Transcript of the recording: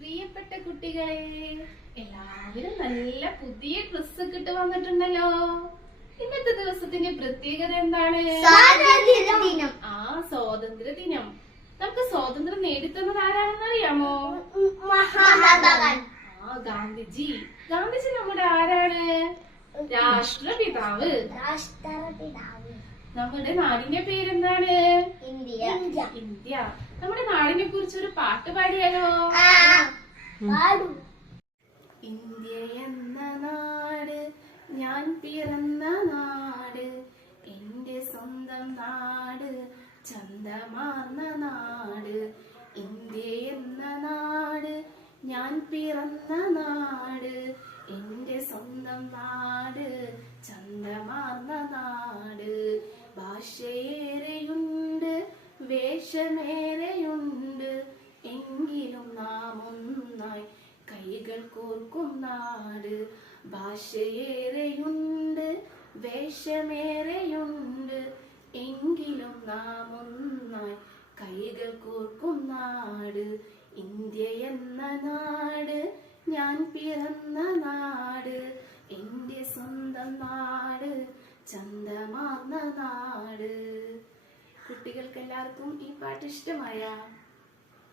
പ്രിയപ്പെട്ട കുട്ടികളെ, എല്ലാവരും നല്ല പുതിയ ഡ്രസ് ഒക്കെ ഇട്ട് വന്നിട്ടുണ്ടല്ലോ. ഇന്നത്തെ ദിവസത്തിന്റെ പ്രത്യേകത എന്താണ്? സ്വാതന്ത്ര്യ ദിനം. നമുക്ക് സ്വാതന്ത്ര്യം നേടിത്തന്നത് ആരാണെന്ന് അറിയാമോ? ഗാന്ധിജി. ഗാന്ധിജി നമ്മുടെ ആരാണ്? രാഷ്ട്രപിതാവ്. നമ്മുടെ നാടിന്റെ പേരെന്താണ്? ഇന്ത്യ. നമ്മുടെ നാടിനെ കുറിച്ച് ഒരു പാട്ട് പാടിയാലോ? ഇന്ത്യ എന്ന നാട് ഞാൻ പിറന്ന നാട്, എന്റെ സ്വന്തം നാട്, ചന്തമാർന്ന നാട്. ഇന്ത്യ എന്ന നാട് ഞാൻ പിറന്ന നാട്, എന്റെ സ്വന്തം നാട്, ചന്തമാർന്ന നാട്. ഭാഷയേറെയുണ്ട്, വേഷമേറെയുണ്ട്, എങ്കിലും നാം ഒന്നായി കൈകൾ കോർക്കും നാട്. ഭാഷയേറെയുണ്ട്, വേഷമേറെയുണ്ട്, എങ്കിലും നാം ഒന്നായി കൈകൾ കോർക്കും നാട്. ഇന്ത്യ എന്ന നാട് ഞാൻ പിറന്ന നാട്, എന്റെ സ്വന്തം നാട്, ചന്തമാർന്ന നാട്. കുട്ടികൾക്ക് എല്ലാവർക്കും ഈ പാട്ട് ഇഷ്ടമായോ?